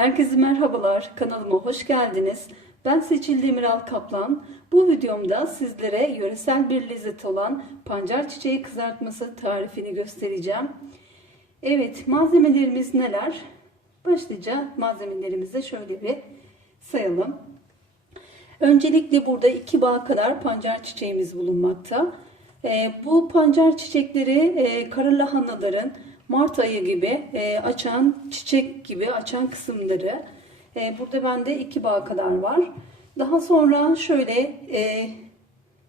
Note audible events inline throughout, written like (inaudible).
Herkese merhabalar, kanalıma hoş geldiniz. Ben Seçil Demiral Kaplan. Bu videomda sizlere yöresel bir lezzet olan pancar çiçeği kızartması tarifini göstereceğim. Evet, malzemelerimiz neler? Başlıca malzemelerimizi şöyle bir sayalım. Öncelikle burada iki bağ kadar pancar çiçeğimiz bulunmakta. Ee, bu pancar çiçekleri e, kara lahanaların Mart ayı gibi e, açan çiçek gibi açan kısımları. E, burada bende iki bağ kadar var. Daha sonra şöyle e,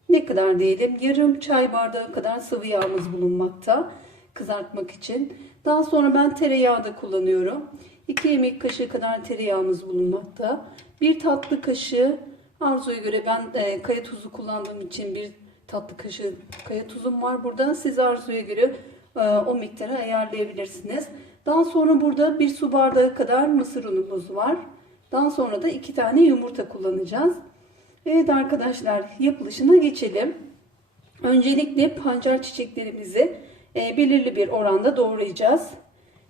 ne kadar diyelim yarım çay bardağı kadar sıvı yağımız bulunmakta kızartmak için. Daha sonra ben tereyağı da kullanıyorum. 2 yemek kaşığı kadar tereyağımız bulunmakta. Bir tatlı kaşığı arzuya göre ben e, kaya tuzu kullandığım için bir tatlı kaşığı kaya tuzum var burada. Siz arzuya göre o miktarı ayarlayabilirsiniz. Daha sonra burada bir su bardağı kadar mısır unumuz var. Daha sonra da iki tane yumurta kullanacağız. Evet arkadaşlar yapılışına geçelim. Öncelikle pancar çiçeklerimizi e, belirli bir oranda doğrayacağız.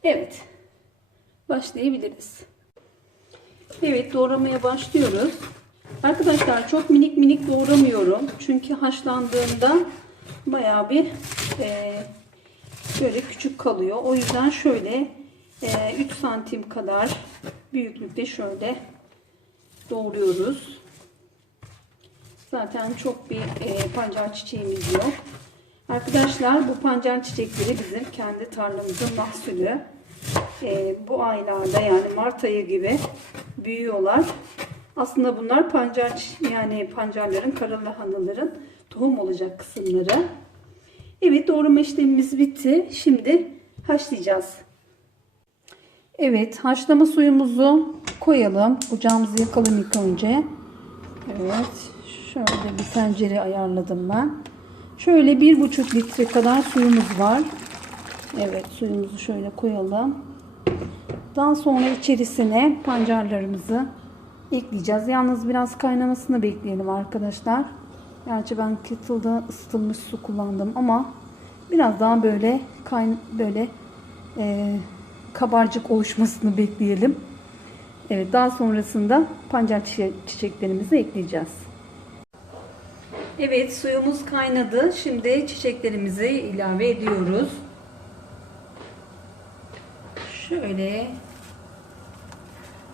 Evet başlayabiliriz. Evet doğramaya başlıyoruz. Arkadaşlar çok minik minik doğramıyorum. Çünkü haşlandığında bayağı bir e, böyle küçük kalıyor. O yüzden şöyle e, 3 santim kadar büyüklükte şöyle doğruyoruz. Zaten çok bir e, pancar çiçeğimiz yok. Arkadaşlar bu pancar çiçekleri bizim kendi tarlamızın mahsulü. E, bu aylarda yani Mart ayı gibi büyüyorlar. Aslında bunlar pancar yani pancarların, karalahanaların tohum olacak kısımları. Evet doğrama işlemimiz bitti. Şimdi haşlayacağız. Evet haşlama suyumuzu koyalım. Ocağımızı yakalım ilk önce. Evet şöyle bir tencere ayarladım ben. Şöyle bir buçuk litre kadar suyumuz var. Evet suyumuzu şöyle koyalım. Daha sonra içerisine pancarlarımızı ekleyeceğiz. Yalnız biraz kaynamasını bekleyelim arkadaşlar. Gerçi ben kettle'da ısıtılmış su kullandım ama biraz daha böyle kayn böyle e, kabarcık oluşmasını bekleyelim. Evet daha sonrasında pancar çiçeklerimizi ekleyeceğiz. Evet suyumuz kaynadı. Şimdi çiçeklerimizi ilave ediyoruz. Şöyle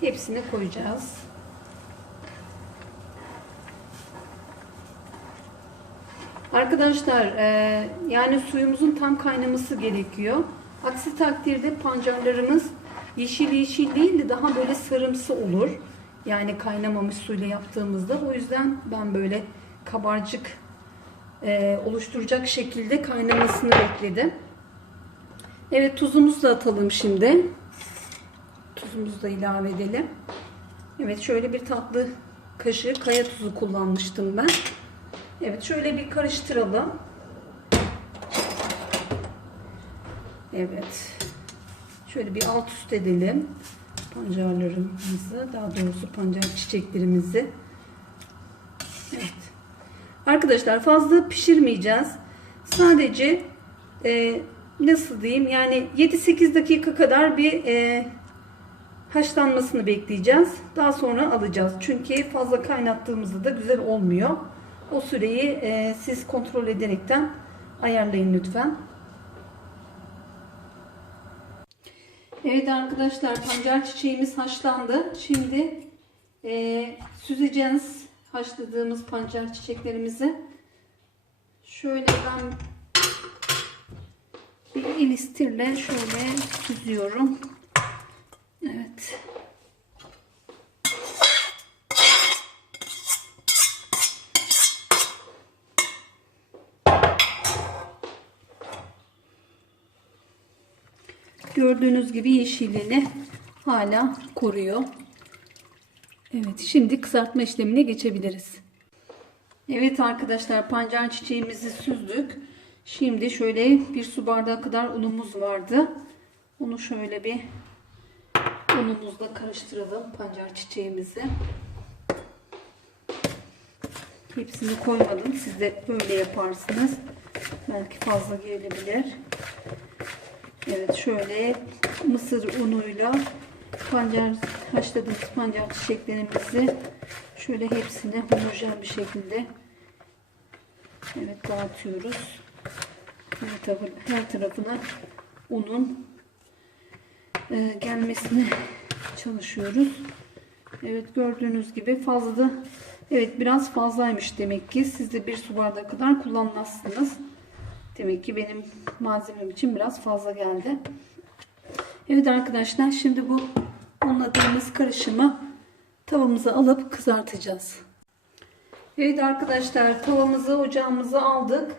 hepsini koyacağız. Arkadaşlar e, yani suyumuzun tam kaynaması gerekiyor. Aksi takdirde pancarlarımız yeşil yeşil değil de daha böyle sarımsı olur. Yani kaynamamış suyla yaptığımızda. O yüzden ben böyle kabarcık e, oluşturacak şekilde kaynamasını bekledim. Evet tuzumuzu da atalım şimdi. Tuzumuzu da ilave edelim. Evet şöyle bir tatlı kaşığı kaya tuzu kullanmıştım ben. Evet şöyle bir karıştıralım. Evet. Şöyle bir alt üst edelim. Pancarlarımızı, daha doğrusu pancar çiçeklerimizi. Evet. Arkadaşlar fazla pişirmeyeceğiz. Sadece e, nasıl diyeyim yani 7-8 dakika kadar bir e, haşlanmasını bekleyeceğiz. Daha sonra alacağız. Çünkü fazla kaynattığımızda da güzel olmuyor. O süreyi e, siz kontrol ederekten ayarlayın lütfen. Evet arkadaşlar pancar çiçeğimiz haşlandı. Şimdi e, süzeceğiz haşladığımız pancar çiçeklerimizi. Şöyle ben bir el istirle şöyle süzüyorum. Evet. Gördüğünüz gibi yeşilliğini hala koruyor. Evet şimdi kızartma işlemine geçebiliriz. Evet arkadaşlar pancar çiçeğimizi süzdük. Şimdi şöyle bir su bardağı kadar unumuz vardı. Onu şöyle bir unumuzla karıştıralım pancar çiçeğimizi. Hepsini koymadım. Siz de böyle yaparsınız. Belki fazla gelebilir. Evet şöyle mısır unuyla pancar haşladığımız pancar çiçeklerimizi şöyle hepsini homojen bir şekilde evet dağıtıyoruz. Her, tarafı, her tarafına unun e, gelmesine çalışıyoruz. Evet gördüğünüz gibi fazla da evet biraz fazlaymış demek ki. Siz de bir su bardağı kadar kullanmazsınız. Demek ki benim malzemem için biraz fazla geldi. Evet arkadaşlar şimdi bu unladığımız karışımı tavamıza alıp kızartacağız. Evet arkadaşlar tavamızı ocağımıza aldık.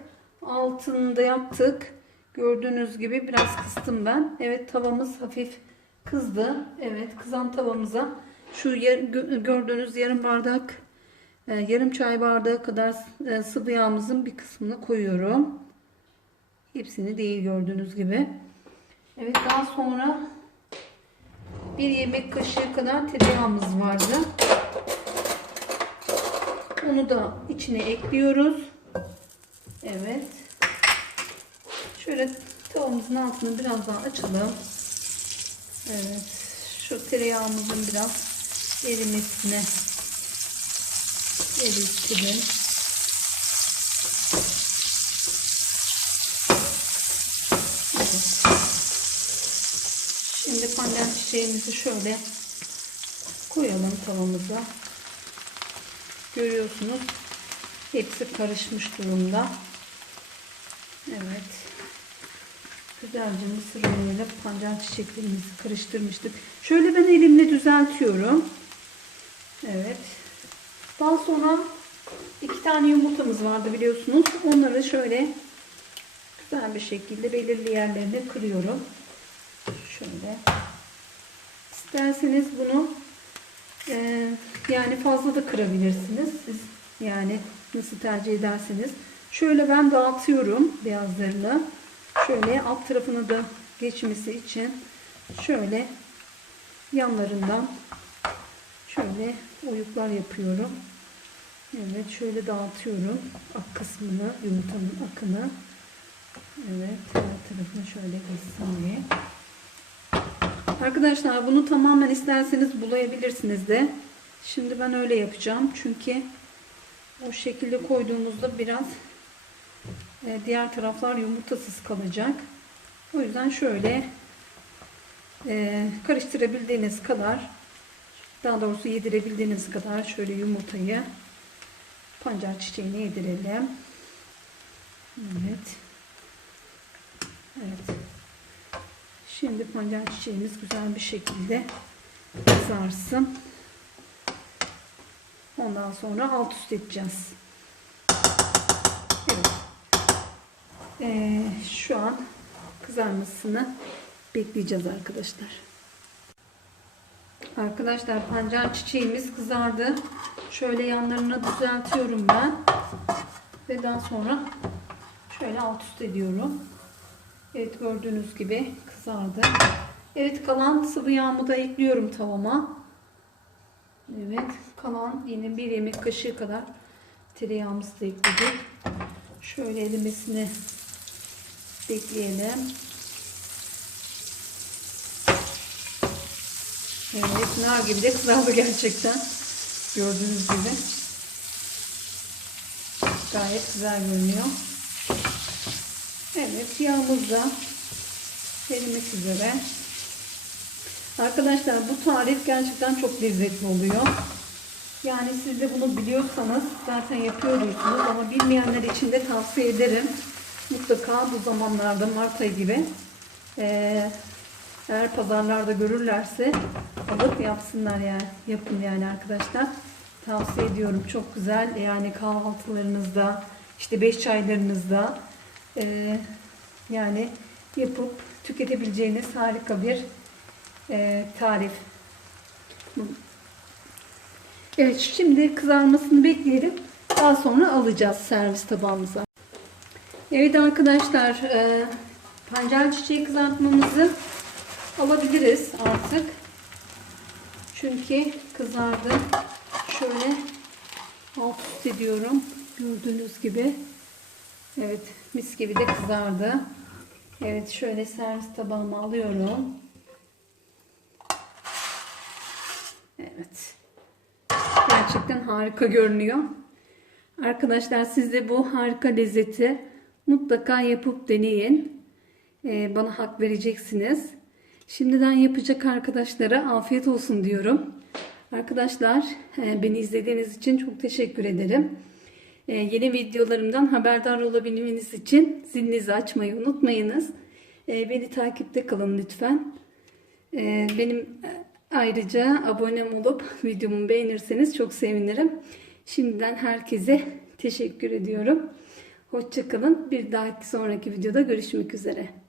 Altını da yaktık. Gördüğünüz gibi biraz kıstım ben. Evet tavamız hafif kızdı. Evet kızan tavamıza şu gördüğünüz yarım bardak e, yarım çay bardağı kadar e, sıvı yağımızın bir kısmını koyuyorum. Hepsini değil gördüğünüz gibi. Evet daha sonra bir yemek kaşığı kadar tereyağımız vardı. Onu da içine ekliyoruz. Evet. Şöyle tavamızın altını biraz daha açalım. Evet. Şu tereyağımızın biraz erimesine eritelim. Evet. Şimdi çiçeğimizi şöyle koyalım tavamıza. Görüyorsunuz hepsi karışmış durumda. Evet. Güzelce mısır unuyla pancar çiçeklerimizi karıştırmıştık. Şöyle ben elimle düzeltiyorum. Evet. Daha sonra iki tane yumurtamız vardı biliyorsunuz. Onları şöyle güzel bir şekilde belirli yerlerine kırıyorum. Şöyle. İsterseniz bunu e, yani fazla da kırabilirsiniz. Siz yani nasıl tercih ederseniz. Şöyle ben dağıtıyorum beyazlarını. Şöyle alt tarafına da geçmesi için şöyle yanlarından şöyle oyuklar yapıyorum. Evet şöyle dağıtıyorum ak kısmını yumurtanın akını. Evet her tarafına şöyle geçsin diye. Arkadaşlar bunu tamamen isterseniz bulayabilirsiniz de. Şimdi ben öyle yapacağım. Çünkü o şekilde koyduğumuzda biraz e, diğer taraflar yumurtasız kalacak. O yüzden şöyle e, karıştırabildiğiniz kadar daha doğrusu yedirebildiğiniz kadar şöyle yumurtayı pancar çiçeğine yedirelim. Evet. Evet. Şimdi pancar çiçeğimiz güzel bir şekilde kızarsın. Ondan sonra alt üst edeceğiz. Evet. Ee, şu an kızarmasını bekleyeceğiz arkadaşlar. Arkadaşlar pancar çiçeğimiz kızardı. Şöyle yanlarını düzeltiyorum ben. Ve daha sonra şöyle alt üst ediyorum. Evet gördüğünüz gibi kızardı. Evet kalan sıvı yağımı da ekliyorum tavama. Evet kalan yine bir yemek kaşığı kadar tereyağımızı da ekledik. Şöyle erimesini bekleyelim. Evet nar gibi de kızardı gerçekten. Gördüğünüz gibi. Gayet güzel görünüyor. Evet yağımız da erimek üzere. Arkadaşlar bu tarif gerçekten çok lezzetli oluyor. Yani siz de bunu biliyorsanız zaten yapıyorduysunuz ama bilmeyenler için de tavsiye ederim. Mutlaka bu zamanlarda Mart ayı gibi eee, eğer pazarlarda görürlerse alıp yapsınlar yani. Yapın yani arkadaşlar. Tavsiye ediyorum. Çok güzel. Yani kahvaltılarınızda, işte beş çaylarınızda eee, yani yapıp tüketebileceğiniz harika bir eee, tarif. Evet şimdi kızarmasını bekleyelim. Daha sonra alacağız servis tabağımıza. Evet arkadaşlar e, pancar çiçeği kızartmamızı alabiliriz artık. Çünkü kızardı. Şöyle alt üst ediyorum. Gördüğünüz gibi. Evet mis gibi de kızardı. Evet şöyle servis tabağıma alıyorum. Evet. Gerçekten harika görünüyor. Arkadaşlar siz de bu harika lezzeti mutlaka yapıp deneyin. Ee, bana hak vereceksiniz. Şimdiden yapacak arkadaşlara afiyet olsun diyorum. Arkadaşlar e, beni izlediğiniz için çok teşekkür ederim. E, yeni videolarımdan haberdar olabilmeniz için zilinizi açmayı unutmayınız. E, beni takipte kalın lütfen. E, benim e, ayrıca abonem olup (laughs) videomu beğenirseniz çok sevinirim. Şimdiden herkese teşekkür ediyorum. Hoşçakalın. Bir dahaki sonraki videoda görüşmek üzere.